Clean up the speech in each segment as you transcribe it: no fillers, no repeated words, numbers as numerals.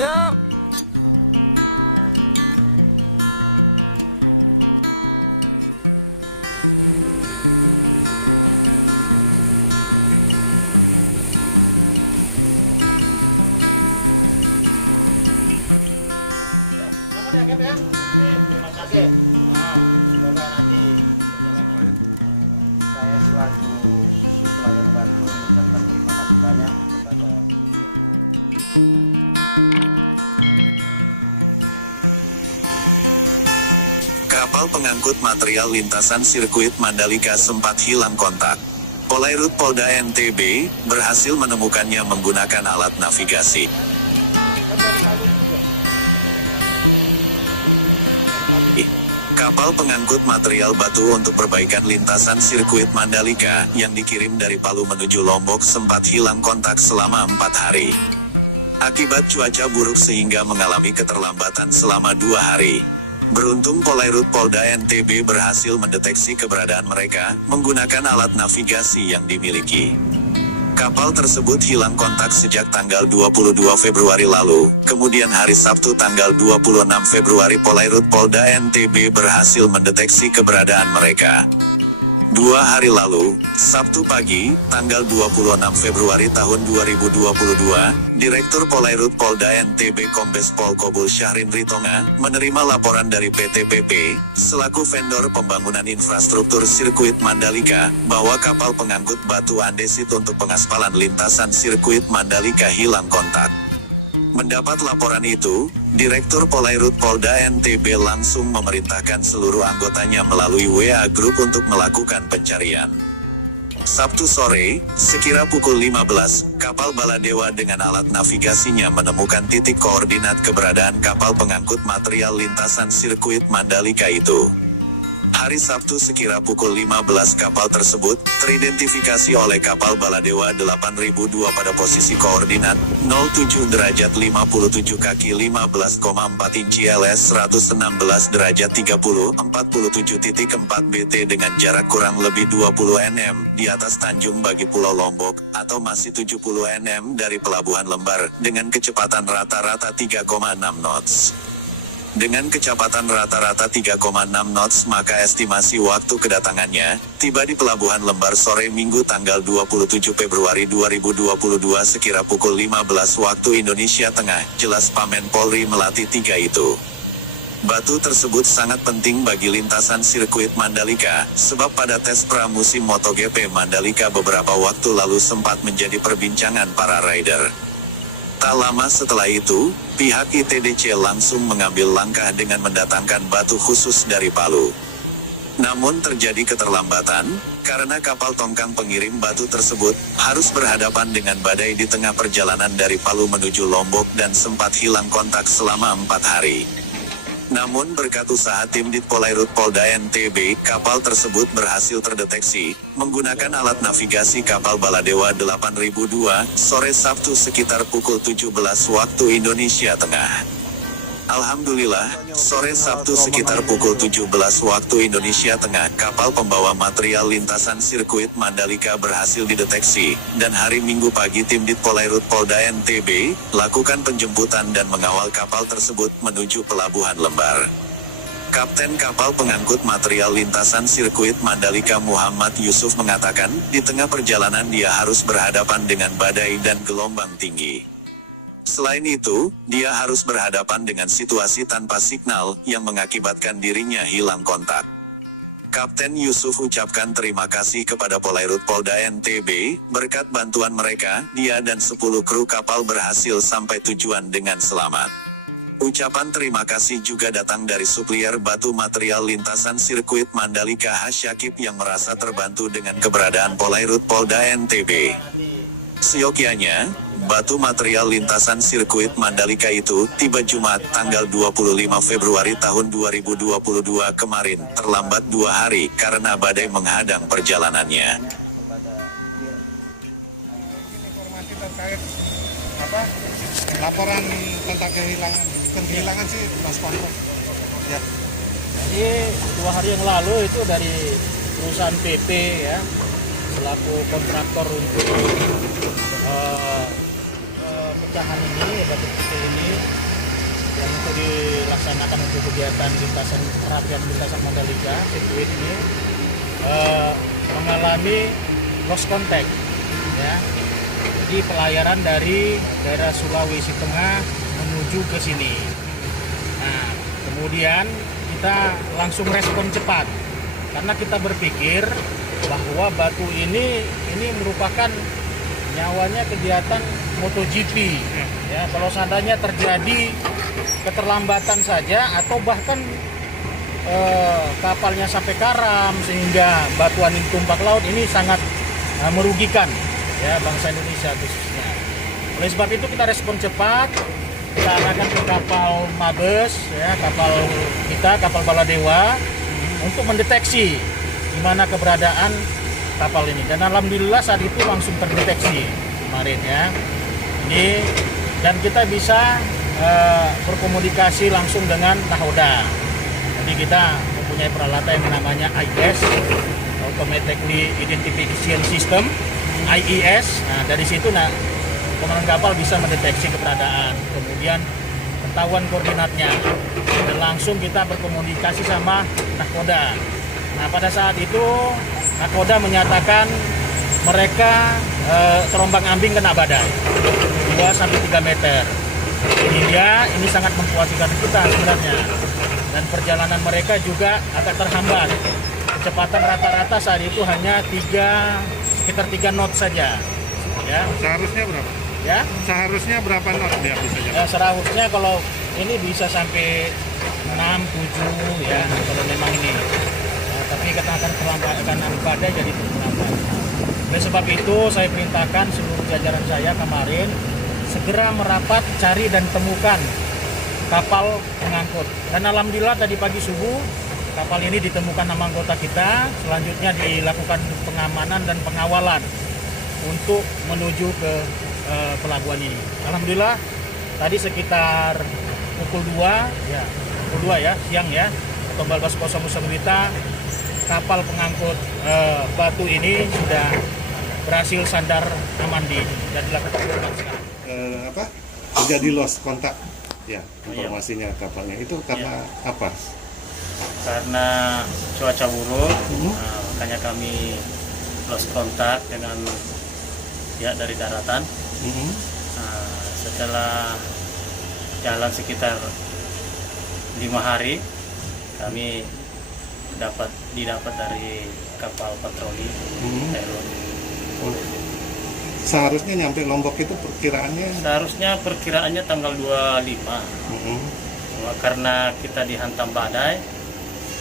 Siap. Ya. Terima kasih. Semoga nanti saya selaku supplier batu mengucapkan terima kasih banyak kepada kapal pengangkut material lintasan sirkuit Mandalika sempat hilang kontak. Polairut Polda NTB berhasil menemukannya menggunakan alat navigasi. Kapal pengangkut material batu untuk perbaikan lintasan sirkuit Mandalika yang dikirim dari Palu menuju Lombok sempat hilang kontak selama 4 hari. Akibat cuaca buruk sehingga mengalami keterlambatan selama 2 hari. Beruntung Polairut Polda NTB berhasil mendeteksi keberadaan mereka menggunakan alat navigasi yang dimiliki. Kapal tersebut hilang kontak sejak tanggal 22 Februari lalu, kemudian hari Sabtu tanggal 26 Februari Polairut Polda NTB berhasil mendeteksi keberadaan mereka. 2 hari lalu, Sabtu pagi, tanggal 26 Februari tahun 2022, Direktur Polairut Polda NTB Kombes Pol Kobul Syahrin Ritonga, menerima laporan dari PT PP, selaku vendor pembangunan infrastruktur sirkuit Mandalika, bahwa kapal pengangkut batu andesit untuk pengaspalan lintasan sirkuit Mandalika hilang kontak. Mendapat laporan itu, Direktur Polairut Polda NTB langsung memerintahkan seluruh anggotanya melalui WA Group untuk melakukan pencarian. Sabtu sore, sekira pukul 15, kapal Baladewa dengan alat navigasinya menemukan titik koordinat keberadaan kapal pengangkut material lintasan sirkuit Mandalika itu. Hari Sabtu sekira pukul 15 kapal tersebut teridentifikasi oleh kapal Baladewa 8002 pada posisi koordinat 07 derajat 57 kaki 15,4 inci LS 116 derajat 30 47.4 BT dengan jarak kurang lebih 20 nm di atas Tanjung Bagi Pulau Lombok atau masih 70 nm dari Pelabuhan Lembar dengan kecepatan rata-rata 3,6 knots. Dengan kecepatan rata-rata 3,6 knots maka estimasi waktu kedatangannya tiba di Pelabuhan Lembar sore Minggu tanggal 27 Februari 2022 sekira pukul 15 waktu Indonesia Tengah, jelas Pamen Polri Melati 3 itu. Batu tersebut sangat penting bagi lintasan sirkuit Mandalika, sebab pada tes pramusim MotoGP Mandalika beberapa waktu lalu sempat menjadi perbincangan para rider. Tak lama setelah itu, pihak ITDC langsung mengambil langkah dengan mendatangkan batu khusus dari Palu. Namun terjadi keterlambatan, karena kapal tongkang pengirim batu tersebut harus berhadapan dengan badai di tengah perjalanan dari Palu menuju Lombok dan sempat hilang kontak selama 4 hari. Namun berkat usaha tim Dit Polairut Polda NTB, kapal tersebut berhasil terdeteksi menggunakan alat navigasi kapal Baladewa 8002 sore Sabtu sekitar pukul 17 waktu Indonesia Tengah. Alhamdulillah, sore Sabtu sekitar pukul 17 waktu Indonesia Tengah, kapal pembawa material lintasan sirkuit Mandalika berhasil dideteksi, dan hari Minggu pagi tim Dit Polairut Polda NTB lakukan penjemputan dan mengawal kapal tersebut menuju Pelabuhan Lembar. Kapten kapal pengangkut material lintasan sirkuit Mandalika Muhammad Yusuf mengatakan, di tengah perjalanan dia harus berhadapan dengan badai dan gelombang tinggi. Selain itu, dia harus berhadapan dengan situasi tanpa signal yang mengakibatkan dirinya hilang kontak. Kapten Yusuf ucapkan terima kasih kepada Polairut Polda NTB, berkat bantuan mereka, dia dan 10 kru kapal berhasil sampai tujuan dengan selamat. Ucapan terima kasih juga datang dari supplier batu material lintasan sirkuit Mandalika Hasyakib yang merasa terbantu dengan keberadaan Polairut Polda NTB. Seyogyanya, batu material lintasan sirkuit Mandalika itu tiba Jumat tanggal 25 Februari tahun 2022 kemarin, terlambat 2 hari karena badai menghadang perjalanannya. Informasi terkait laporan tentang kehilangan sih Mas Pangkok. Ya. Jadi 2 hari yang lalu itu dari perusahaan PP ya, selaku kontraktor untuk pecahan ini, batu putih ini yang untuk dilaksanakan untuk kegiatan perapian lintasan Mandalika sirkuit ini mengalami lost contact, ya. Jadi pelayaran dari daerah Sulawesi Tengah menuju ke sini. Nah, kemudian kita langsung respon cepat karena kita berpikir bahwa batu ini merupakan nyawanya kegiatan MotoGP. Ya, kalau seandainya terjadi keterlambatan saja atau bahkan kapalnya sampai karam sehingga batuan ini tumpah ke laut, ini sangat merugikan ya bangsa Indonesia khususnya. Oleh sebab itu kita respon cepat, kita arahkan ke kapal Mabes, ya, kapal Baladewa untuk mendeteksi di mana keberadaan kapal ini. Dan alhamdulillah saat itu langsung terdeteksi kemarin, ya. Ini dan kita bisa berkomunikasi langsung dengan nahoda. Jadi kita mempunyai peralatan yang namanya AIS, Automatically Identification System, IES. Nah, dari situ komandan kapal bisa mendeteksi keberadaan, kemudian ketahuan koordinatnya, dan langsung kita berkomunikasi sama nakoda. Nah, pada saat itu nakoda menyatakan mereka terombang-ambing kena badai 2-3 meter. Sehingga ini sangat memkhawatirkan kita sebenarnya. Dan perjalanan mereka juga agak terhambat. Kecepatan rata-rata saat itu hanya sekitar 3 knot saja. Ya. Seharusnya berapa? Ya. Seharusnya berapa knot dia bisa jalan? Seharusnya kalau ini bisa sampai 6-7 ya, kalau memang ini. Tapi kita akan terlambatkan badai jadi terlambat. Oleh sebab itu saya perintahkan seluruh jajaran saya kemarin segera merapat cari dan temukan kapal pengangkut. Dan alhamdulillah tadi pagi subuh kapal ini ditemukan nama anggota kita. Selanjutnya dilakukan pengamanan dan pengawalan untuk menuju ke pelabuhan ini. Alhamdulillah tadi sekitar pukul 2 ya siang ya, atau 12.00 WITA, kapal pengangkut batu ini sudah berhasil sandar aman dan dilakukan penerbangan sekarang. Terjadi lost kontak ya informasinya kapalnya itu karena apa? Karena cuaca buruk, makanya kami lost kontak dengan dari daratan. Setelah jalan sekitar 5 hari, kami didapat dari kapal patroli Aero. Seharusnya nyampe Lombok itu perkiraannya? Seharusnya perkiraannya tanggal 25. Cuma karena kita dihantam badai,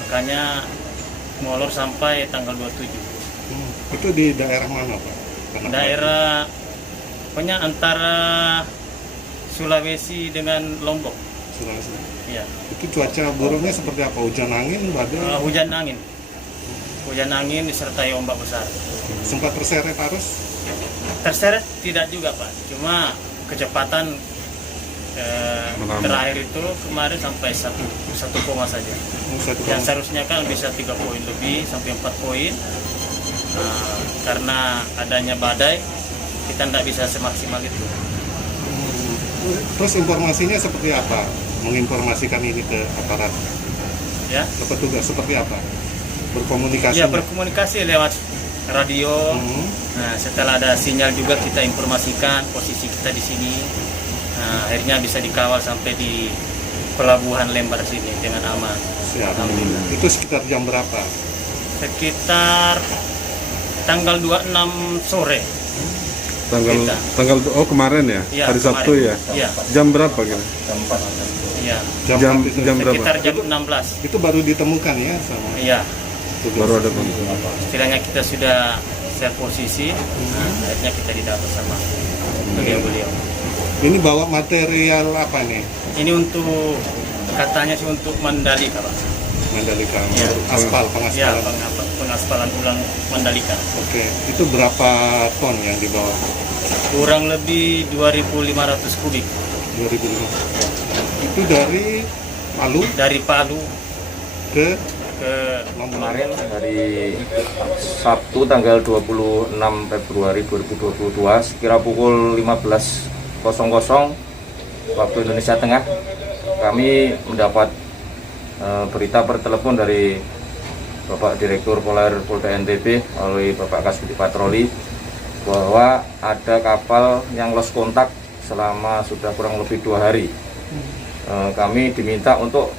makanya molor sampai tanggal 27. Itu di daerah mana, Pak? Daerah pokoknya antara Sulawesi dengan Lombok. Sulawesi. Iya. Itu cuaca buruknya seperti apa? Hujan angin, badai? Hujan angin disertai ombak besar. Sempat terseret arus? Terseret tidak juga, Pak. Cuma kecepatan terakhir itu kemarin sampai 1 koma saja. Yang seharusnya kan bisa 3 poin lebih sampai 4 poin. Karena adanya badai, kita tidak bisa semaksimal itu. Terus informasinya seperti apa? Menginformasikan ini ke aparat? Ya. Ke petugas seperti apa? Berkomunikasi? Ya, berkomunikasi lewat radio. Nah, setelah ada sinyal juga kita informasikan posisi kita di sini. Nah, akhirnya bisa dikawal sampai di pelabuhan Lembar sini dengan aman. Siap. Itu sekitar jam berapa? Sekitar tanggal 26 sore. Tanggal kemarin ya? Ya hari Sabtu ya? Iya. Jam berapa kira? Jam 4. Iya. Jam berapa? Sekitar jam 16. Itu baru ditemukan ya sama? Iya. Baru ada Istilahnya kita sudah share posisi, akhirnya kita didapat sama beliau. Ini bawa material apa nih? Ini untuk, katanya sih untuk Mandalika, Pak. Mandalika, Ya. pengaspalan. Ya, pengaspalan ulang Mandalika. Oke, itu berapa ton yang dibawa? Kurang lebih 2.500 kubik. 2005. Itu dari Palu? Dari Palu ke kemarin hari Sabtu tanggal 26 Februari 2022 sekira pukul 15 waktu Indonesia Tengah, kami mendapat berita bertelepon dari Bapak Direktur Poler Polda NTB melalui Bapak Kasubdit Patroli bahwa ada kapal yang lost kontak selama sudah kurang lebih 2 hari. Kami diminta untuk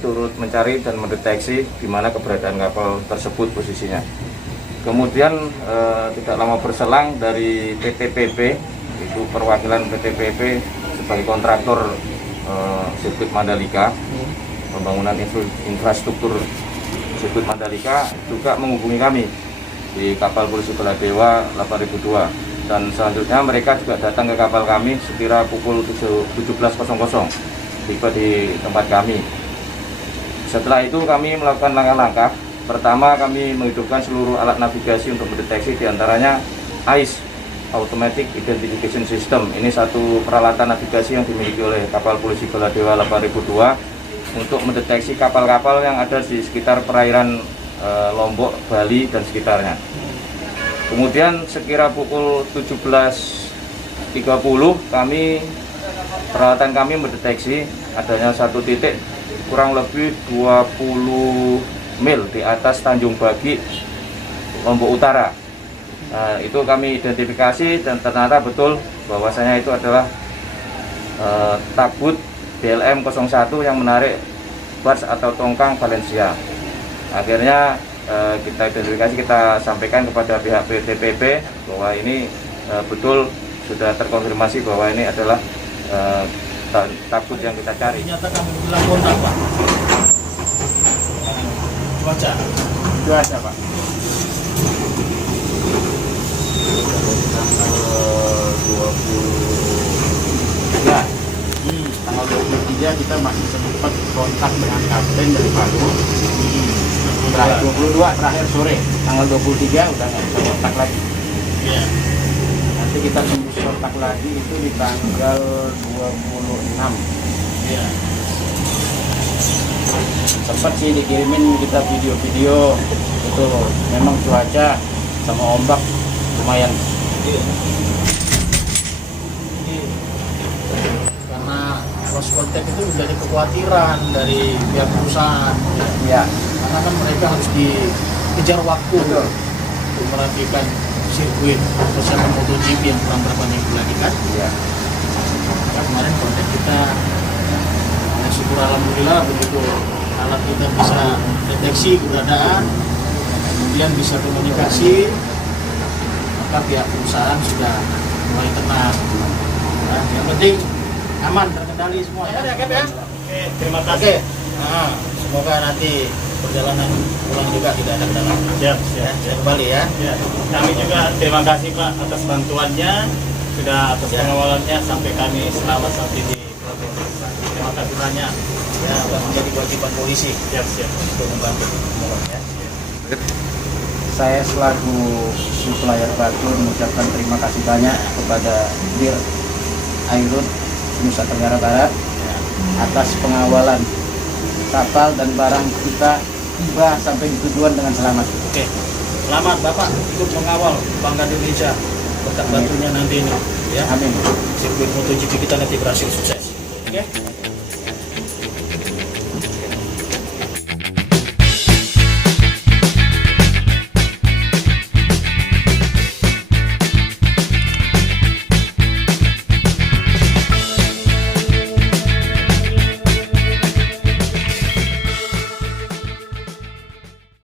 turut mencari dan mendeteksi di mana keberadaan kapal tersebut posisinya. Kemudian tidak lama berselang dari PTPP, itu perwakilan PTPP sebagai kontraktor sirkuit Mandalika, pembangunan infrastruktur sirkuit Mandalika, juga menghubungi kami di kapal polisi Baladewa 8002, dan selanjutnya mereka juga datang ke kapal kami sekira pukul 17.00, tiba di tempat kami. Setelah itu kami melakukan langkah-langkah. Pertama, kami menghidupkan seluruh alat navigasi untuk mendeteksi, diantaranya AIS, Automatic Identification System. Ini satu peralatan navigasi yang dimiliki oleh kapal polisi Baladewa 8002 untuk mendeteksi kapal-kapal yang ada di sekitar perairan Lombok, Bali, dan sekitarnya. Kemudian sekira pukul 17.30 peralatan kami mendeteksi adanya satu titik kurang lebih 20 mil di atas Tanjung Bagi, Lombok Utara. Nah, itu kami identifikasi dan ternyata betul bahwasanya itu adalah tabut BLM 01 yang menarik barge atau tongkang Valencia. Akhirnya kita identifikasi, kita sampaikan kepada pihak PTPP bahwa ini betul sudah terkonfirmasi bahwa ini adalah tabut yang kita cari. Ternyata kami bilang kontak, Pak. Cuaca, Pak. Tanggal 23 kita masih sempat kontak dengan kapten dari Palu. Terakhir 22 terakhir sore, tanggal 23 udah nggak bisa kontak lagi. Iya. Nanti kita tembus kontak lagi itu di tanggal 26. Iya. Sempat sih dikirimin kita video-video itu, memang cuaca sama ombak lumayan. Karena lost contact itu menjadi kekhawatiran dari pihak perusahaan. Ya, Karena kan mereka harus dikejar waktu untuk merapikan sirkuit persiapan MotoGP yang kurang berapa minggu lagi kan. ya. Ya, kemarin kontak kita, ya syukur alhamdulillah begitu alat kita bisa deteksi keberadaan, kemudian bisa komunikasi, maka pihak perusahaan sudah mulai tenang. Nah, yang penting aman, terkendali semua ya. Oke, terima Oke, kasih. nah, semoga nanti perjalanan pulang juga tidak ada kendala. Siap, Ya, saya kembali ya. Ya, kami juga terima kasih Pak atas bantuannya, sudah atas Ya. pengawalannya sampai kami selamat sampai di provinsi. Terima kasih banyak. Ya, sudah menjadi kewajiban polisi Siap. untuk membantu semua ya. Saya selaku supplier batu mengucapkan terima kasih banyak kepada Dir Airut Nusa Tenggara Barat atas pengawalan kapal dan barang kita tiba sampai di tujuan dengan selamat. Oke, selamat Bapak ikut mengawal Bangga Indonesia berkat bantunya nanti ini ya. Amin. Sirkuit MotoGP kita nanti berhasil sukses. Oke.